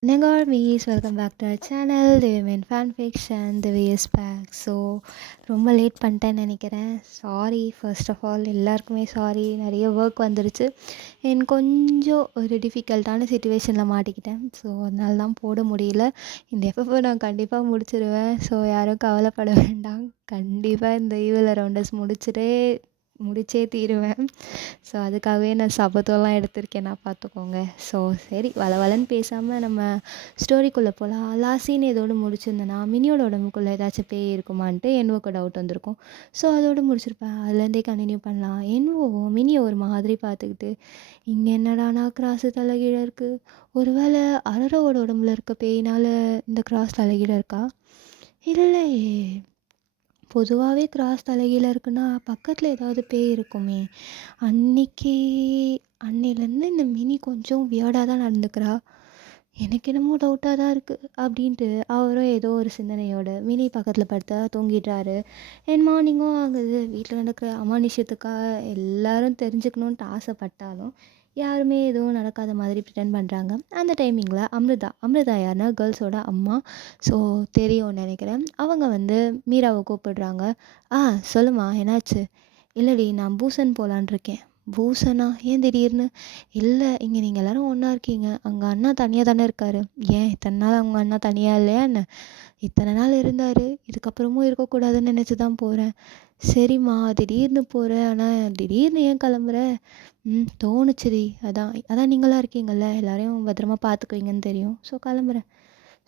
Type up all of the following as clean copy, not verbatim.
Negarmis, welcome back to our channel. The Women Fan Fiction, the way is back. So ரொம்ப late பண்ணிட்டேன்னு நினைக்கிறேன். Sorry, first of all எல்லாருக்குமே sorry. நிறைய work வந்துருச்சு. எனக்கு கொஞ்சம் ஒரு டிஃபிகல்ட்டான சுச்சுவேஷனில் மாட்டிக்கிட்டேன். ஸோ அதனால தான் போட முடியல. இந்த எஃப்எஃப் நான் கண்டிப்பாக முடிச்சிடுவேன். ஸோ யாரும் கவலைப்பட வேண்டாம். கண்டிப்பாக இந்த ஈவில் அரவுண்டர்ஸ் முடிச்சே தீருவேன். ஸோ அதுக்காகவே நான் சபதம்லாம் எடுத்திருக்கேன், நான் பார்த்துக்கோங்க. ஸோ சரி, வளவலன்னு பேசாமல் நம்ம ஸ்டோரிக்குள்ளே போகலாம். லாஸ்ட் சீன் இதோடு முடிச்சிருந்தேன்னா மினியோட உடம்புக்குள்ளே ஏதாச்சும் பேய் இருக்குமான்ட்டு என்வோக்கு டவுட் வந்திருக்கும். ஸோ அதோடு முடிச்சிருப்பேன். அதுலேருந்தே கண்டினியூ பண்ணலாம். என்வோவும் மினியை ஒரு மாதிரி பார்த்துக்கிட்டு, இங்கே என்னடானா கிராஸு தலைகீழ இருக்குது, ஒருவேளை அரரோட உடம்புல இருக்க பேயினால் இந்த கிராஸ் தலைகீழ இருக்கா? இல்லையே, பொதுவாகவே கிராஸ் தலைகீழ இருக்குன்னா பக்கத்தில் ஏதாவது பேய் இருக்குமே. அன்னைக்கு அன்னையிலேருந்து இந்த மினி கொஞ்சம் வியர்டாக தான் நடந்துக்கிறா. எனக்கு என்னமோ டவுட்டாக தான் இருக்குது அப்படின்ட்டு அவரும் ஏதோ ஒரு சிந்தனையோட மினி பக்கத்தில் படுத்தா தூங்கிடுறாரு. என் மார்னிங்கும் ஆகுது. வீட்டில் நடக்கிற அமானுஷ்யத்துக்காக எல்லாரும் தெரிஞ்சுக்கணுன்ட்டு ஆசைப்பட்டாலும் யாருமே எதுவும் நடக்காத மாதிரி ப்ரிட்டன் பண்ணுறாங்க. அந்த டைமிங்கில் அமிர்தா யாருன்னா கேர்ள்ஸோட அம்மா. ஸோ தெரியும்னு நினைக்கிறேன். அவங்க வந்து மீராவை கூப்பிடுறாங்க. சொல்லுமா, என்னாச்சு? இல்லடி, நான் பூசன் போகலான் இருக்கேன். பூசனா? ஏன் திடீர்னு? இல்லை, இங்கே நீங்கள் எல்லோரும் ஒன்றா இருக்கீங்க, அங்கே அண்ணா தனியாக தானே இருக்கார். ஏன் இத்தனை நாள் அவங்க அண்ணா தனியாக இல்லையா என்ன? இத்தனை நாள் இருந்தார், இதுக்கப்புறமும் இருக்கக்கூடாதுன்னு நினச்சி தான் போகிறேன். சரிம்மா, திடீர்னு போகிறேன், ஆனால் திடீர்னு ஏன் கிளம்புற? தோணுச்சுடி, அதான் அதான் நீங்களாம் இருக்கீங்கள்ல, எல்லாரையும் பத்திரமா பார்த்துக்குவீங்கன்னு தெரியும், ஸோ கிளம்புறேன்.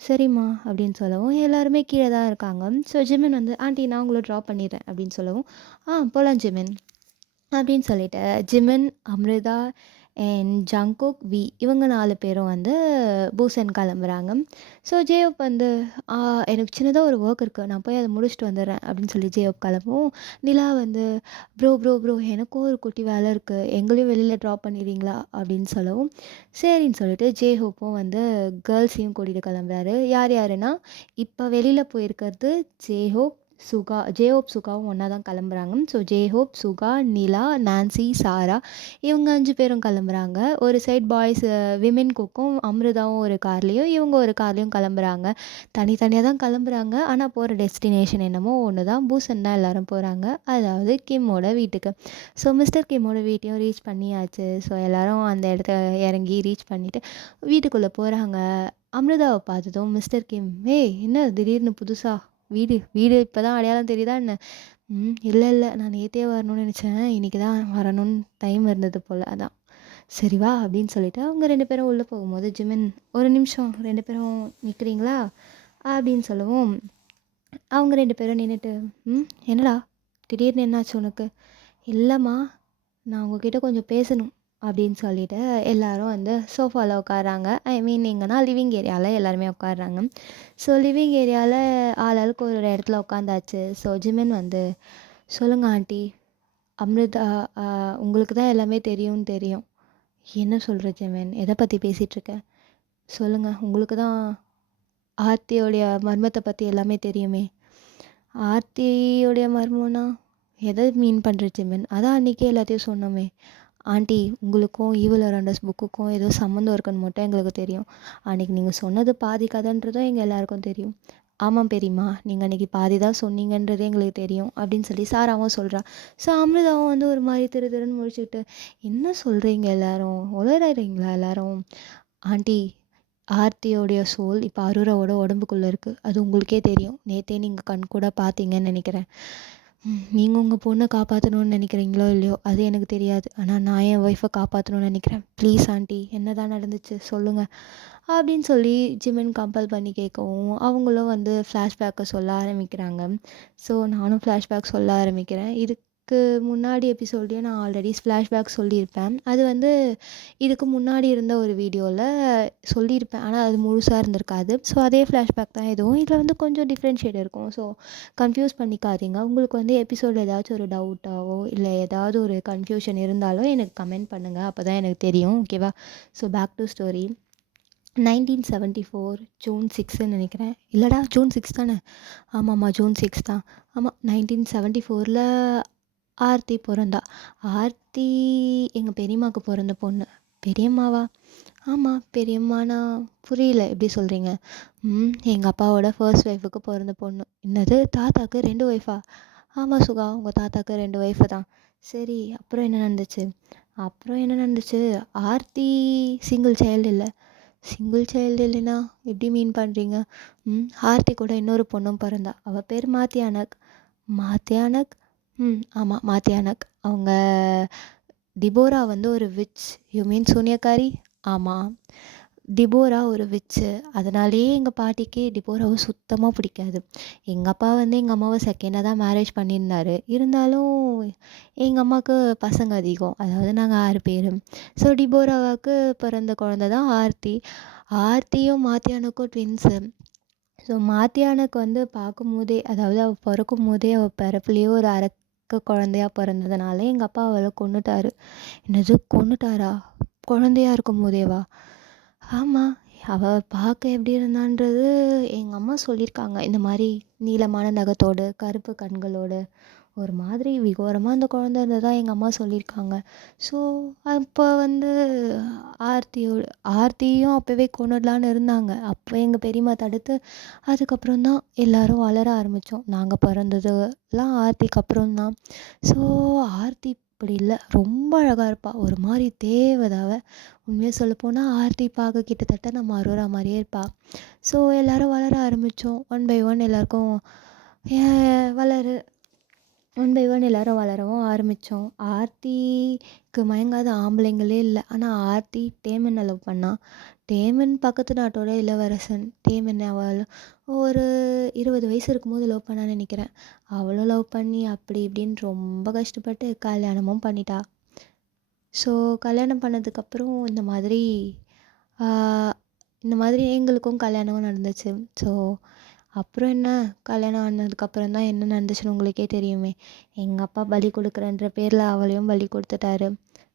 சரிம்மா அப்படின்னு சொல்லவும் எல்லாருமே கீழே தான் இருக்காங்க. ஸோ ஜிமின் வந்து ஆண்டி நான் உங்களை ட்ராப் பண்ணிடுறேன் அப்படின்னு சொல்லவும், போகலாம் ஜிமின் அப்படின்னு சொல்லிட்டு ஜிமின், அம்ரிதா அண்ட் ஜங்குக், இவங்க 4 பேரும் வந்து பூசன் கிளம்புறாங்க. ஸோ ஜேயோப் வந்து எனக்கு சின்னதாக ஒரு ஒர்க் இருக்குது, நான் போய் அதை முடிச்சுட்டு வந்துடுறேன் அப்படின்னு சொல்லி ஜேயோப் கிளம்பவும், நிலா வந்து ப்ரோ எனக்கும் ஒரு குட்டி வேலை இருக்குது, எங்களையும் வெளியில் ட்ராப் பண்ணிடுறீங்களா அப்படின்னு சொல்லவும், சரின்னு சொல்லிட்டு ஜேஹோப்பும் வந்து கேர்ள்ஸையும் கூட்டிகிட்டு கிளம்புறாரு. யார் யாருன்னா இப்போ வெளியில் போயிருக்கிறது ஜேஹோப் சுகாவும் ஒன்றா தான் கிளம்புறாங்க. ஸோ ஜேஹோப், சுகா, நிலா, நான்சி, சாரா இவங்க 5 பேரும் கிளம்புறாங்க. ஒரு சைட் பாய்ஸ் விமென் குக்கும் அமிர்தாவும் ஒரு கார்லேயும் இவங்க ஒரு கார்லேயும் கிளம்புறாங்க. தனித்தனியாக தான் கிளம்புறாங்க. ஆனால் போகிற டெஸ்டினேஷன் என்னமோ ஒன்று தான். பூசன் தான் எல்லோரும் போகிறாங்க, அதாவது கிம்மோட வீட்டுக்கு. ஸோ மிஸ்டர் கிம்மோட வீட்டையும் ரீச் பண்ணியாச்சு. ஸோ எல்லோரும் அந்த இடத்த இறங்கி ரீச் பண்ணிவிட்டு வீட்டுக்குள்ளே போகிறாங்க. அமிர்தாவை பார்த்ததும் மிஸ்டர் கிம், என்ன திடீர்னு புதுசாக வீடு இப்போ தான் அடையாளம் தெரியுதா என்ன? இல்லை நான் நேற்றே வரணும்னு நினச்சேன், இன்றைக்கி தான் வரணும்னு டைம் இருந்தது போல், அதான். சரி வா அப்படின்னு சொல்லிட்டு அவங்க 2 பேரும் உள்ளே போகும்போது ஜிமின், ஒரு நிமிஷம் 2 பேரும் நிற்கிறீங்களா அப்படின்னு சொல்லவும், அவங்க 2 பேரும் நின்றுட்டு, என்னடா திடீர்னு என்னாச்சு உனக்கு? இல்லைம்மா, நான் உங்ககிட்ட கொஞ்சம் பேசணும் அப்படின்னு சொல்லிட்டு எல்லோரும் வந்து சோஃபாவில் உட்காடுறாங்க. ஐ மீன் எங்கன்னா லிவிங் ஏரியாவில் எல்லாருமே உட்காடுறாங்க. ஸோ லிவிங் ஏரியாவில் ஆளாளுக்கு ஒரு இடத்துல உட்காந்தாச்சு. ஸோ ஜிமின் வந்து, சொல்லுங்கள் ஆண்டி, அம்ரிதா உங்களுக்கு தான் எல்லாமே தெரியும். என்ன சொல்கிற ஜிமின், எதை பற்றி பேசிகிட்ருக்க? சொல்லுங்கள், உங்களுக்கு தான் ஆர்த்தியோடைய மர்மத்தை பற்றி எல்லாமே தெரியுமே. ஆர்த்தியோடைய மர்மம்னா எதை மீன் பண்ணுற ஜிமின்? அதான் அன்றைக்கே எல்லாத்தையும் சொன்னோமே. ஆண்டி, உங்களுக்கும் ஈவில் அரவுண்டர்ஸ் புக்குக்கும் ஏதோ சம்மந்தம் இருக்குன்னு மட்டும் எங்களுக்கு தெரியும். அன்றைக்கி நீங்கள் சொன்னது பாதி கதைன்றதும் எங்கள் எல்லாருக்கும் தெரியும். ஆமாம் பெரியம்மா, நீங்கள் அன்றைக்கி பாதி தான் சொன்னீங்கன்றது எங்களுக்கு தெரியும் அப்படின்னு சொல்லி சாராவும் சொல்கிறா. ஸோ அமிர்தாவும் வந்து ஒரு மாதிரி திருன்னு முடிச்சுக்கிட்டு, என்ன சொல்கிறீங்க எல்லாரும், உளறாறீங்களா எல்லாரும்? ஆண்டி, ஆர்த்தியோடைய சோல் இப்போ அருராவோட உடம்புக்குள்ளே இருக்குது, அது உங்களுக்கே தெரியும். நேற்றே நீங்கள் கண் கூட பார்த்தீங்கன்னு நினைக்கிறேன். நீங்கள் உங்கள் பொண்ணை காப்பாற்றணும்னு நினைக்கிறீங்களோ இல்லையோ அது எனக்கு தெரியாது, ஆனால் நான் என் ஒய்ஃபை காப்பாற்றணும்னு நினைக்கிறேன். ப்ளீஸ் ஆண்டி, என்ன தான் நடந்துச்சு சொல்லுங்கள் அப்படின்னு சொல்லி ஜிமின் கம்பல் பண்ணி கேட்கவும், அவங்களும் வந்து ஃப்ளாஷ்பேக்கை சொல்ல ஆரம்பிக்கிறாங்க. ஸோ நானும் ஃப்ளாஷ்பேக் சொல்ல ஆரம்பிக்கிறேன். இதுக்கு முன்னாடி எபிசோட்லேயே நான் ஆல்ரெடி ஃப்ளாஷ்பேக் சொல்லியிருப்பேன். அது வந்து இதுக்கு முன்னாடி இருந்த ஒரு வீடியோவில் சொல்லியிருப்பேன், ஆனால் அது முழுசாக இருந்திருக்காது. ஸோ அதே ஃப்ளாஷ்பேக் தான் இதுவும். இதில் வந்து கொஞ்சம் டிஃப்ரென்ஷியேட் இருக்கும். ஸோ கன்ஃபியூஸ் பண்ணிக்காதீங்க. உங்களுக்கு வந்து எபிசோடில் ஏதாச்சும் ஒரு டவுட்டாவோ இல்லை ஏதாவது ஒரு கன்ஃபியூஷன் இருந்தாலும் எனக்கு கமெண்ட் பண்ணுங்கள், அப்போ தான் எனக்கு தெரியும். ஓகேவா? So back to story. 1974 ஜூன் 6ன்னு நினைக்கிறேன். இல்லைடா, ஜூன் 6 தானே? ஆமாம்மா, ஜூன் 6 தான். ஆமாம், 1974 ஆர்த்தி பிறந்தா. ஆர்த்தி எங்கள் பெரியம்மாவுக்கு பிறந்த பொண்ணு. பெரியம்மாவா? ஆமா, பெரியம்மானா புரியல எப்படி சொல்கிறீங்க? எங்கள் அப்பாவோட ஃபர்ஸ்ட் ஒய்ஃபுக்கு பிறந்த பொண்ணு. என்னது தாத்தாக்கு 2 ஒய்ஃபா? ஆமாம் சுகா, உங்கள் தாத்தாக்கு 2 ஒய்ஃபு தான். சரி, அப்புறம் என்ன நடந்துச்சு? அப்புறம் என்ன நடந்துச்சு? ஆர்த்தி சிங்கிள் சைல்டு இல்லை. சிங்கிள் சைல்டு இல்லைன்னா எப்படி மீன் பண்ணுறீங்க? ஆர்த்தி கூட இன்னொரு பொண்ணும் பிறந்தா. அவள் பேர் மாத்தியானக். மாத்தியானக்? ஆமாம், மாத்தியானக். அவங்க டிபோரா வந்து ஒரு விட்ச். You mean சூனியக்காரி? ஆமாம், டிபோரா ஒரு விட்ச்சு. அதனாலேயே எங்கள் பாட்டிக்கு டிபோராவை சுத்தமாக பிடிக்காது. எங்கள் அப்பா வந்து எங்கள் அம்மாவை செகண்டாக தான் மேரேஜ் பண்ணியிருந்தாரு. இருந்தாலும் எங்கள் அம்மாவுக்கு பசங்க அதிகம், அதாவது நாங்கள் 6 பேர். ஸோ டிபோராவுக்கு பிறந்த குழந்த தான் ஆர்த்தி. ஆர்த்தியும் மாத்தியானுக்கும் ட்வின்ஸு. ஸோ மாத்தியானுக்கு வந்து பார்க்கும்போதே, அதாவது அவள் பிறக்கும் போதே அவள் பிறப்புலேயே ஒரு அரக்க குழந்தையா பிறந்ததுனால எங்கள் அப்பா அவளை கொன்னுட்டாரு. என்னது கொன்னுட்டாரா? குழந்தையா இருக்கும் போதேவா? ஆமாம், அவள் பார்க்க எப்படி இருந்தான்றது எங்கள் அம்மா சொல்லியிருக்காங்க. இந்த மாதிரி நீளமான நகத்தோடு கருப்பு கண்களோடு ஒரு மாதிரி விகோரமாக அந்த குழந்த இருந்ததா எங்கள் அம்மா சொல்லியிருக்காங்க. ஸோ அப்போ வந்து ஆர்த்தியும் அப்போவே கொண்டுடலான்னு இருந்தாங்க. அப்போ எங்கள் பெரியம்மா தடுத்து, அதுக்கப்புறம் தான் எல்லோரும் வளர ஆரம்பித்தோம். நாங்கள் பிறந்ததுலாம் ஆர்த்திக்கு அப்புறம் தான். ஸோ ஆர்த்தி இப்படி இல்லை, ரொம்ப அழகாக இருப்பாள். ஒரு மாதிரி தேவதை. உண்மையாக சொல்லப்போனால் ஆர்த்தி பார்க்க கிட்டத்தட்ட நம்ம அரோரா மாதிரியே இருப்பாள். ஸோ எல்லோரும் வளர ஆரம்பித்தோம். ஒன் பை ஒன் எல்லாருக்கும் வளரு ஒன் பை ஒன் எல்லோரும் வளரவும் ஆரம்பித்தோம். ஆர்த்திக்கு மயங்காத ஆம்பளைங்களே இல்லை. ஆனால் ஆர்த்தி டேமனை லவ் பண்ணா. டேமன் பக்கத்து நாட்டோட இளவரசன். டேமன் அவள் ஒரு 20 வயசு இருக்கும்போது லவ் பண்ணான்னு நினைக்கிறேன். அவளும் லவ் பண்ணி அப்படி இப்படின்னு ரொம்ப கஷ்டப்பட்டு கல்யாணமும் பண்ணிட்டா. ஸோ கல்யாணம் பண்ணதுக்கப்புறம் இந்த மாதிரி எங்களுக்கும் கல்யாணமும் நடந்துச்சு. ஸோ அப்புறம் என்ன, கல்யாணம் ஆனதுக்கப்புறம் தான் என்ன நடந்துச்சுன்னு உங்களுக்கே தெரியுமே. எங்கள் அப்பா பலி கொடுக்குறேன்ற பேரில் அவளையும் பலி கொடுத்துட்டாரு.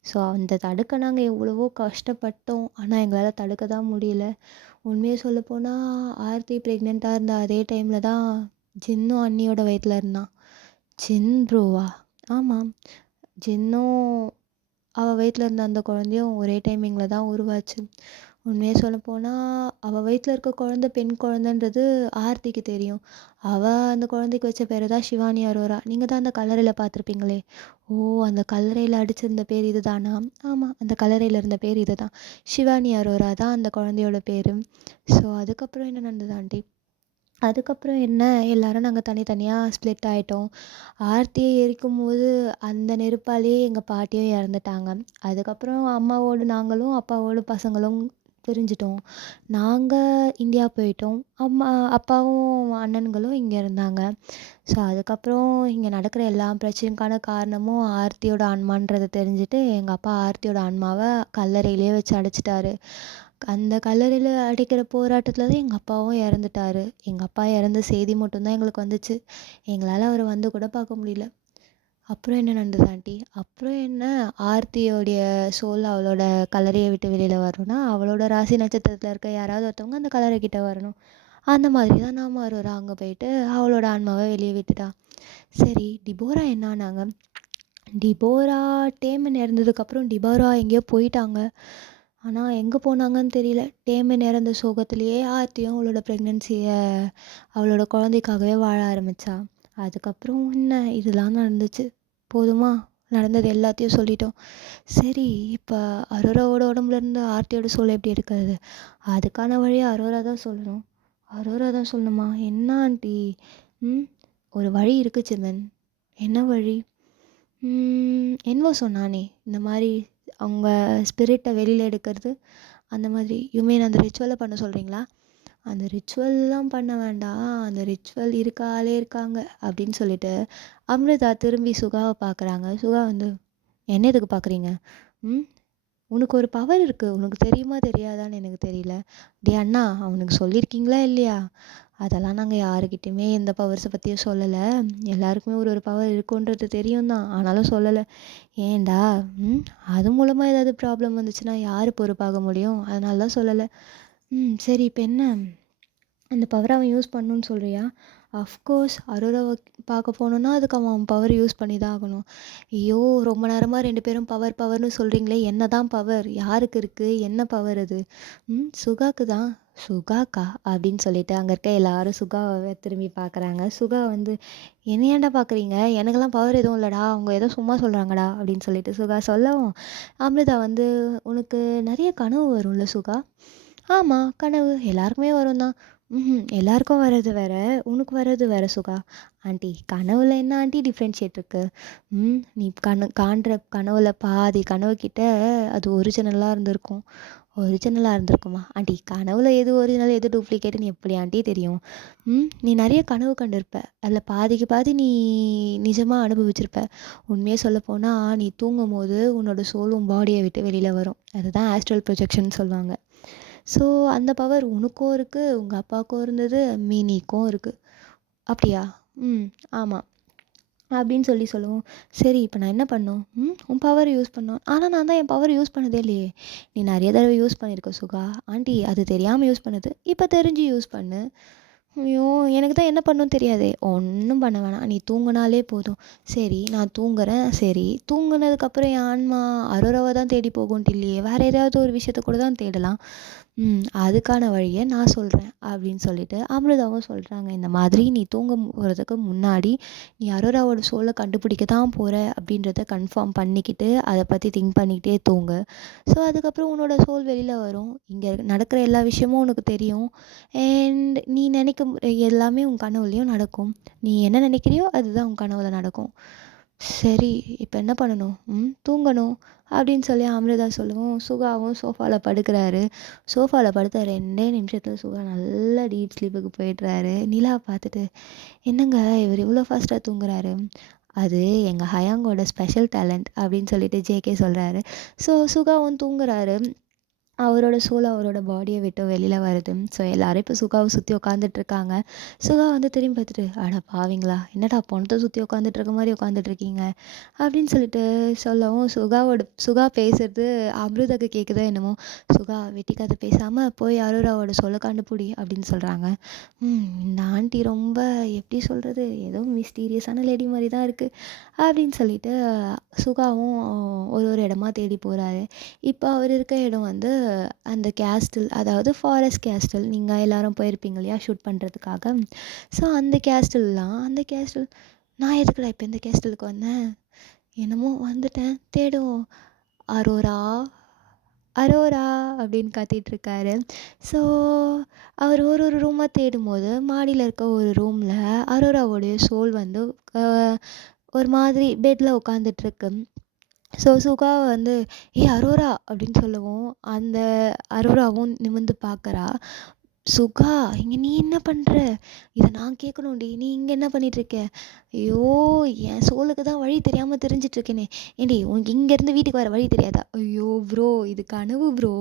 ஸோ அந்த தடுக்க நாங்கள் எவ்வளவோ கஷ்டப்பட்டோம். ஆனால் எங்களால் தடுக்க தான் முடியல. உண்மையை சொல்லப்போனால் ஆர்த்தி ப்ரெக்னெண்ட்டாக இருந்த அதே டைமில் தான் ஜின்னும் அண்ணியோட வயிற்றில் இருந்தான். ஜின் ப்ரோவா? ஆமாம், ஜின்னும் அவள் வயிற்றில் இருந்த அந்த குழந்தையும் ஒரே டைமிங்கில் தான் உருவாச்சு. உண்மையாக சொல்லப்போனால் அவள் வயிற்றில் இருக்க குழந்த பெண் குழந்தைன்றது ஆர்த்திக்கு தெரியும். அவள் அந்த குழந்தைக்கு வச்ச பேர் தான் ஷிவானி அரோரா. நீங்கள் தான் அந்த கல்லறையில் பார்த்துருப்பீங்களே. ஓ, அந்த கல்லறையில் அடிச்சிருந்த பேர் இது தானா? ஆமாம், அந்த கல்லறையில் இருந்த பேர் இது தான். ஷிவானி அரோரா தான் அந்த குழந்தையோட பேர். ஸோ அதுக்கப்புறம் என்ன நடந்தது ஆண்டி? அதுக்கப்புறம் என்ன, எல்லோரும் நாங்கள் தனித்தனியாக ஸ்ப்ளிட் ஆகிட்டோம். ஆர்த்தியை எரிக்கும்போது அந்த நெருப்பாலேயே எங்கள் பாட்டியும் இறந்துட்டாங்க. அதுக்கப்புறம் அம்மாவோடு நாங்களும் அப்பாவோட பசங்களும் பிரிஞ்சிட்டோம். நாங்கள் இந்தியா போயிட்டோம். அப்பாவும் அண்ணன்களும் இங்கே இருந்தாங்க. ஸோ அதுக்கப்புறம் இங்கே நடக்கிற எல்லா பிரச்சனைக்கான காரணமும் ஆர்த்தியோட ஆன்மான்றதை தெரிஞ்சுட்டு எங்கள் அப்பா ஆர்த்தியோட ஆன்மாவை கல்லறையிலே வச்சு அடைச்சிட்டாரு. அந்த கல்லறையில் அடைக்கிற போராட்டத்தில் தான் எங்கள் அப்பாவும் இறந்துட்டாரு. எங்கள் அப்பா இறந்த செய்தி மட்டும்தான் எங்களுக்கு வந்துச்சு. எங்களால் அவரை வந்து கூட பார்க்க முடியல. அப்புறம் என்ன நடந்தது ஆண்டி? அப்புறம் என்ன, ஆர்த்தியோடைய சோல் அவளோட கல்லறையை விட்டு வெளியில் வரணும்னா அவளோட ராசி நட்சத்திரத்தில் இருக்க யாராவது ஒருத்தவங்க அந்த கல்லறைக்கிட்ட வரணும். அந்த மாதிரி தான் நாம் ஒரு அங்கே போயிட்டு அவளோட ஆன்மாவை வெளியே விட்டுட்டா. சரி, டிபோரா என்ன ஆனாங்க? டிபோரா டேமன் இறந்ததுக்கப்புறம் டிபோரா எங்கேயோ போயிட்டாங்க. ஆனால் எங்கே போனாங்கன்னு தெரியல. டேமன் இறந்த சோகத்திலேயே ஆர்த்தியும் அவளோட ப்ரெக்னென்சியை அவளோட குழந்தைக்காகவே வாழ ஆரம்பித்தா. அதுக்கப்புறம் என்ன, இதெல்லாம் நடந்துச்சு. போதுமா? நடந்தது எல்லாத்தையும் சொல்லிட்டோம். சரி, இப்போ அரோராவோட உடம்புலேருந்து ஆர்த்தியோட சோல் எப்படி எடுக்கிறது? அதுக்கான வழியை அரோரா தான் சொல்லணும். அரோரா தான் சொல்லணுமா? என்ன ஆண்டி? ஒரு வழி இருக்குது சிமன். என்ன வழி? என்னவோ சொன்னானே, இந்த மாதிரி அவங்க ஸ்பிரிட்டை வெளியில் எடுக்கிறது, அந்த மாதிரி. யூமீன் அந்த ரிச்சுவலை பண்ண சொல்கிறீங்களா? அந்த ரிச்சுவல்லாம் பண்ண வேண்டாம், அந்த ரிச்சுவல் இருக்க ஆளே இருக்காங்க அப்படின்னு சொல்லிட்டு அமிர்தா திரும்பி சுகாவை பார்க்குறாங்க. சுகா வந்து, என்ன எதுக்கு பார்க்குறீங்க? உனக்கு ஒரு பவர் இருக்குது, உனக்கு தெரியுமா தெரியாதான்னு எனக்கு தெரியல. டே அண்ணா, அவனுக்கு சொல்லியிருக்கீங்களா இல்லையா? அதெல்லாம் நாங்கள் யாருக்கிட்டையுமே எந்த பவர்ஸை பற்றியும் சொல்லலை. எல்லாருக்குமே ஒரு ஒரு பவர் இருக்குன்றது தெரியும் தான், ஆனாலும் சொல்லலை. ஏன்டா? அது மூலமாக ஏதாவது ப்ராப்ளம் வந்துச்சுன்னா யார் பொறுப்பாக முடியும்? அதனால தான் சொல்லலை. சரி, இப்போ என்ன, அந்த பவரை அவன் யூஸ் பண்ணணுன்னு சொல்கிறியா? அஃப்கோர்ஸ் அரோராவ பார்க்க போனோம்னா, அதுக்கு அவன் பவர் யூஸ் பண்ணி தான் ஆகணும். ஐயோ! ரொம்ப நேரமா 2 பேரும் பவர் பவர்ன்னு சொல்கிறீங்களே, என்ன தான் பவர்? யாருக்கு இருக்கு? என்ன பவர் அது? சுகாக்கு தான். சுகாக்கா? அப்படின்னு சொல்லிட்டு அங்க இருக்க எல்லாரும் சுகாவ திரும்பி பார்க்குறாங்க. சுகா வந்து, "என்ன ஏன்டா பார்க்குறீங்க? எனக்கெல்லாம் பவர் எதுவும் இல்லடா. அவங்க ஏதோ சும்மா சொல்கிறாங்கடா" அப்படின்னு சொல்லிட்டு சுகா சொல்லவும், அமிர்தா வந்து, "உனக்கு நெறைய கனவு வரும்ல சுகா?" "ஆமா, கனவு எல்லாருக்குமே வரும் தான்." எல்லாருக்கும் வர்றது வேற, உனக்கு வர்றது வேற சுகா." "ஆண்டி கனவுல என்ன ஆண்டி டிஃப்ரென்ஷியேட் இருக்கு? நீ காண்ற கனவுல பாதி கனவு கிட்ட அது ஒரிஜினலா இருந்திருக்கும்." "ஒரிஜினலா இருந்திருக்குமா? ஆண்டி கனவுல எது ஒரிஜினல் எது டூப்ளிகேட்டுன்னு எப்படி ஆண்டி தெரியும்? நீ நிறைய கனவு கண்டிருப்ப. அதில் பாதிக்கு பாதி நீ நிஜமா அனுபவிச்சிருப்ப. உண்மையே சொல்லப்போனா நீ தூங்கும்போது உன்னோட சோல் உன் பாடியை விட்டு வெளியில வரும். அதுதான் ஆஸ்ட்ரல் ப்ரொஜெக்ஷன் சொல்லுவாங்க. ஸோ அந்த பவர் உனக்கும் இருக்கு, உங்க அப்பாவுக்கும் இருந்தது, மீனிக்கும் இருக்கு." "அப்படியா? ஆமா." அப்படின்னு சொல்லவும், "சரி இப்போ நான் என்ன பண்ணணும்? உன் பவர் யூஸ் பண்ணணும்." "ஆனா நான் தான் என் பவர் யூஸ் பண்ணதே இல்லையே." "நீ நிறைய தடவை யூஸ் பண்ணியிருக்க சுகா." "ஆண்டி அது தெரியாமல் யூஸ் பண்ணது. இப்போ தெரிஞ்சு யூஸ் பண்ணு." "ஐயோ! எனக்கு தான் என்ன பண்ணணும்னு தெரியாதே." "ஒன்றும் பண்ண வேணாம். நீ தூங்குனாலே போதும்." "சரி நான் தூங்குறேன். சரி தூங்குனதுக்கப்புறம் என் ஆன்மா அரோராவ தான் தேடி போகும்ன்ட்டு இல்லையே. வேறு ஏதாவது ஒரு விஷயத்த கூட தான் தேடலாம்." அதுக்கான வழியை நான் சொல்கிறேன்." அப்படின்னு சொல்லிட்டு அமிர்தாவும் சொல்கிறாங்க. "இந்த மாதிரி நீ தூங்க போகிறதுக்கு முன்னாடி நீ அரோராவோட சோலை கண்டுபிடிக்க தான் போகிற அப்படின்றத கன்ஃபார்ம் பண்ணிக்கிட்டு அதை பற்றி திங்க் பண்ணிக்கிட்டே தூங்கு. ஸோ அதுக்கப்புறம் உன்னோட சோல் வெளியில் வரும். இங்கே நடக்கிற எல்லா விஷயமும் உனக்கு தெரியும். அண்ட் நீ நினைக்கும் எல்லாமே உன் கனவுலையும் நடக்கும். நீ என்ன நினைக்கிறியோ அதுதான் உன் கனவுல நடக்கும்." "சரி இப்போ என்ன பண்ணணும்?" "தூங்கணும்." அப்படின்னு சொல்லி அமிர்தா சொல்லவும், சுகாவும் சோஃபாவில் படுக்கிறாரு. சோஃபாவில் படுத்த 2 நிமிஷத்தில் சுகா நல்லா டீப் ஸ்லீப்புக்கு போயிடுறாரு. நிலா பார்த்துட்டு, "என்னங்க இவர் இவ்வளோ ஃபாஸ்ட்டாக தூங்குறாரு?" "அது எங்கள் ஹயாங்கோட ஸ்பெஷல் டேலண்ட்" அப்படின்னு சொல்லிட்டு ஜேகே சொல்கிறாரு. ஸோ சுகாவும் தூங்குறாரு. அவரோட சோல் அவரோட பாடியை விட்டு வெளியில் வருது. ஸோ எல்லோரும் இப்போ சுகாவை சுற்றி உட்காந்துட்ருக்காங்க. சுகா வந்து திரும்பி பார்த்துட்டு, "அட பாவிங்களா, என்னடா பொணத்த சுற்றி உட்காந்துட்ருக்க மாதிரி உட்காந்துட்ருக்கீங்க?" அப்படின்னு சொல்லிட்டு சொல்லவும், சுகா பேசுறது அமிர்தாக்கு கேட்குதோ என்னமோ, "சுகா வெட்டி கதை பேசாமல் போய் அரோராவோட சொல்ல கண்டுபிடி" அப்படின்னு சொல்கிறாங்க. இந்த ஆண்டி ரொம்ப எப்படி சொல்கிறது, ஏதோ மிஸ்டீரியஸான லேடி மாதிரி தான் இருக்குது அப்படின்னு சொல்லிட்டு சுகாவும் ஒரு ஒரு இடமா தேடி போகிறாரு. இப்போ அவர் இருக்க இடம் வந்து அந்த கேஸ்டில், அதாவது ஃபாரஸ்ட் கேஸ்டில். நீங்கள் எல்லாரும் போயிருப்பீங்க இல்லையா ஷூட் பண்ணுறதுக்காக. ஸோ அந்த கேஸ்டில் நான் எதுக்குடா இப்போ இந்த கேஸ்டிலுக்கு வந்தேன்? என்னமோ வந்துட்டேன், தேடுவோம். அரோரா அரோரா அப்படின்னு கத்திகிட்ருக்காரு. ஸோ அவர் ஒரு ஒரு ரூமாக தேடும்போது மாடியில் இருக்க ஒரு ரூமில் அரோராவோடைய சோல் வந்து ஒரு மாதிரி பெட்டில் உட்காந்துட்ருக்கு. ஸோ சுகா வந்து, "ஏய் அரோரா" அப்படின்னு சொல்லவும், அந்த அரோராவும் நிமிர்ந்து பார்க்குறா. "சுகா, இங்கே நீ என்ன பண்ணுற? இதை நான் கேட்கணும்டி. நீ இங்கே என்ன பண்ணிகிட்ருக்க?" "ஐயோ! என் சோலுக்கு தான் வழி தெரியாமல் திரிஞ்சிட்ருக்கேனே." "ஏண்டி உனக்கு இங்கேருந்து வீட்டுக்கு வர வழி தெரியாதா?" "ஐயோ ப்ரோ, இது கனவு ப்ரோ."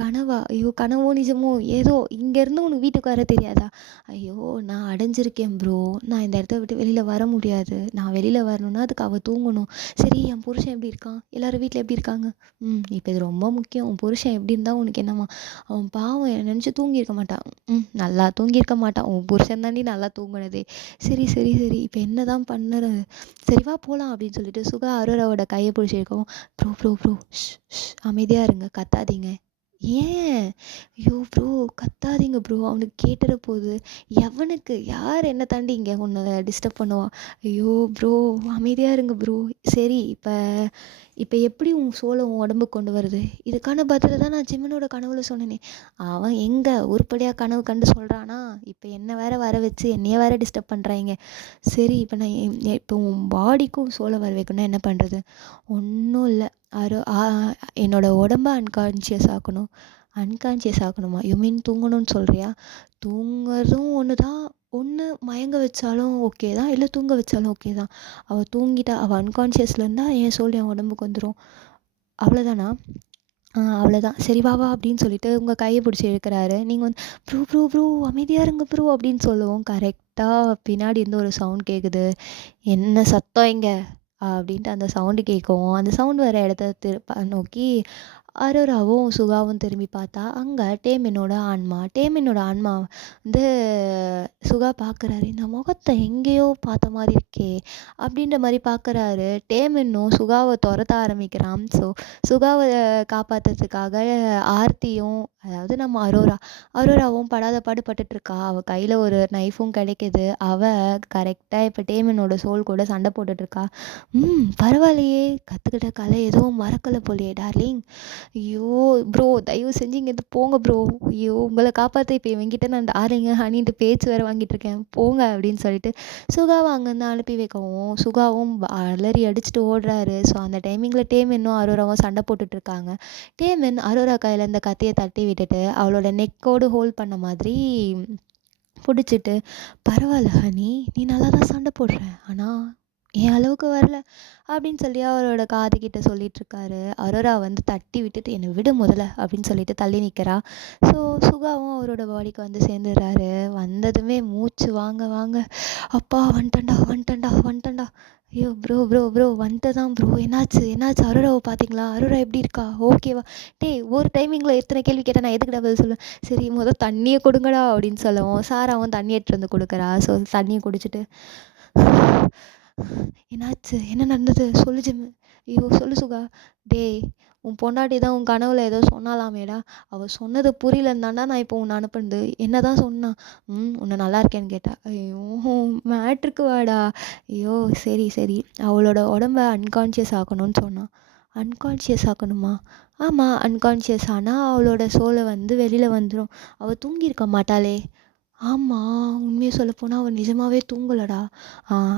"கனவா? ஐயோ கனவோ நிஜமோ ஏதோ இங்கேருந்து உனக்கு வீட்டுக்கு வர தெரியாதா?" "ஐயோ நான் அடைஞ்சிருக்கேன் ப்ரோ. நான் இந்த இடத்த விட்டு வெளியில் வர முடியாது. நான் வெளியில் வரணுன்னா அதுக்கு அவள் தூங்கணும்." "சரி என் புருஷன் எப்படி இருக்கான்? எல்லோரும் வீட்டில் எப்படி இருக்காங்க?" இப்போ இது ரொம்ப முக்கியம். உன் புருஷன் எப்படி இருந்தால் உனக்கு என்னம்மா?" "அவன் பாவம் என்னை நினச்சி தூங்கியிருக்க மாட்டான்." நல்லா தூங்கியிருக்க மாட்டான். உன் புருஷன் தாண்டி நல்லா தூங்குனதே." "சரி சரி சரி இப்போ என்ன தான் பண்ணுறது? சரி வா போகலாம்." அப்படின்னு சொல்லிட்டு சுகா அரோராவோட கையை பிடிச்சிருக்கவும், "ப்ரோ ப்ரோ ப்ரோ ஷ் ஷ் அமைதியாக இருங்க, கத்தாதீங்க." "ஏன்?" "ஐயோ ப்ரோ கத்தாதீங்க ப்ரோ, அவனுக்கு கேட்டுற போகுது." "எவனுக்கு? யார் என்னை தாண்டி இங்கே உன்னை டிஸ்டர்ப் பண்ணுவா?" "ஐயோ ப்ரோ அமைதியாக இருங்க ப்ரோ." "சரி இப்போ இப்போ எப்படி உன் சோலை உன் உடம்புக்கு கொண்டு வருது?" "இதுக்கான பதிலை தான் நான் ஜிம்மனோட கனவுல சொன்னேனே." "அவன் எங்கே உருப்படியாக கனவு கண்டு சொல்கிறானா? இப்போ என்ன வேற வர வச்சு என்னைய வேற டிஸ்டர்ப் பண்ணுறாங்க." "சரி இப்போ நான் இப்போ உன் பாடிக்கும் சோலை வர வைக்கணும்னா என்ன பண்ணுறது?" "ஒன்றும் இல்லை, என்னோட உடம்ப அன்கான்ஷியஸ் ஆக்கணும்." "அன்கான்ஷியஸ் ஆக்கணுமா? You mean தூங்கணும்னு சொல்கிறியா?" "தூங்குறதும் ஒன்று தான். ஒன்று மயங்க வச்சாலும் ஓகே தான், இல்லை தூங்க வச்சாலும் ஓகே தான். அவள் தூங்கிட்டா, அவள் அன்கான்ஷியஸில் இருந்தால் என் சோல் என் உடம்புக்கு வந்துடும். அவ்வளோதானா?" அவ்வளோதான். "சரி வா வா" அப்படின்னு சொல்லிட்டு உங்கள் கையை பிடிச்சி இழுக்கிறாரு. நீங்கள் வந்து, "ப்ரோ ப்ரோ ப்ரோ அமைதியாக இருங்க ப்ரோ" அப்படின்னு சொல்லுவோம். கரெக்டாக பின்னாடி இருந்து ஒரு சவுண்ட் கேட்குது. "என்ன சத்தம் இங்கே?" அப்படின்ட்டு அந்த சவுண்டு கேட்கவும், அந்த சவுண்டு வர இடத்த நோக்கி அரோராவும் சுகாவும் திரும்பி பார்த்தா, அங்க டேமினோட ஆன்மா வந்து சுகா பார்க்குறாரு. இந்த முகத்த எங்கேயோ பார்த்த மாரி இருக்கே! அப்டின்ற மாரி பார்க்குறாரு. டேமின்னும் சுகாவ தொரத்த ஆரம்பிக்கிறான். சுகாவ காப்பாத்துறதுக்காக ஆர்த்தியும், அதாவது நம்ம அரோராவும் படாத பாடு பட்டுட்ருக்கா. அவ கையில ஒரு நைஃபும் கிடைக்குது. அவ கரெக்ட்டா இப்ப டேமினோட சோல் கூட சண்ட போட்டுட்ருக்கா. பரவாயில்லையே! கத்துக்கிட்ட கலை எதுவும் மறக்கல போலயே டார்லிங். ஐயோ! ப்ரோ தயவு செஞ்சு இங்கேருந்து போங்க ப்ரோ. ஐயோ! உங்கள காப்பாத்த இப்ப இவன்கிட்ட நான் டார்லிங்கு, ஹனின்ட்டு பேச்சு வேற வாங்கிட்டுருக்கேன். போங்க அப்படின்னு சொல்லிட்டு சுகாவ அங்கேருந்து அனுப்பி வைக்கவும், சுகாவும் அலறி அடிச்சுட்டு ஓடுறாரு. ஸோ அந்த டைமிங்கில டேமின்னும் அரோராவும் சண்டை போட்டுட்ருக்காங்க. டேமின் அரோரா கையில இந்த கத்திய தட்டி விட்டுட்டு, அவளோட நெக்கோடு ஹோல்ட் பண்ண மாதிரி புடிச்சிட்டு, "பரவால்ல ஹனி, நீ நல்லா தான் சண்டை போடுற. ஆனா என் அளவுக்கு வரல." அப்படின்னு சொல்லி அவரோட காதுகிட்ட சொல்லிட்டுருக்காரு. அரோரா வந்து தட்டி விட்டுட்டு, "என்னை விடு முதல்ல" அப்படின்னு சொல்லிட்டு தள்ளி நிற்கிறா. ஸோ சுகாவும் அவரோட பாடிக்கு வந்து சேர்ந்துடுறாரு. வந்ததுமே மூச்சு வாங்க வாங்க, "அப்பா வந்துட்டேன்டா வந்துட்டேன்டா வந்துட்டேன்டா. ஐயோ ப்ரோ வந்துட்டு தான் ப்ரோ. என்னாச்சு என்னாச்சு? அரோராவை பார்த்தீங்களா? அரோரா எப்படி இருக்கா? ஓகேவா?" "டேய் ஒரு டைமிங்கில் எத்தனை கேள்வி கேட்டால் நான் எதுக்குடா பதில் சொல்லுவேன்? சரி தண்ணியை கொடுங்கடா" அப்படின்னு சொல்லவும் சாராவும் தண்ணி எடுத்துட்டு வந்து கொடுக்குறா. ஸோ தண்ணியை குடிச்சிட்டு, "என்னாச்சு? என்ன நடந்தது? சொல்லு ஜிம்மு. ஐயோ சொல்லு சுகா." "டேய் உன் பொண்டாட்டி தான் உன் கனவுல ஏதோ சொன்னாலாமேடா. அவள் சொன்னது புரியலன்னு தான்டா நான் இப்போ உன்னை அனுப்புனது. என்ன தான் சொன்னா? உன்னை நல்லா இருக்கேன்னு கேட்டா." ஐயோ மேட்ருக்கு வாடா. ஐயோ சரி சரி. அவளோட உடம்ப அன்கான்ஷியஸ் ஆக்கணும்னு சொன்னான். அன்கான்ஷியஸ் ஆக்கணுமா? ஆமாம், அன்கான்ஷியஸ் ஆனால் அவளோட சோலை வந்து வெளியில் வந்துடும். அவள் தூங்கியிருக்க மாட்டாளே. ஆமா. உண்மைய சொல்லப்போனா அவ நிஜமாவே தூங்கலடா.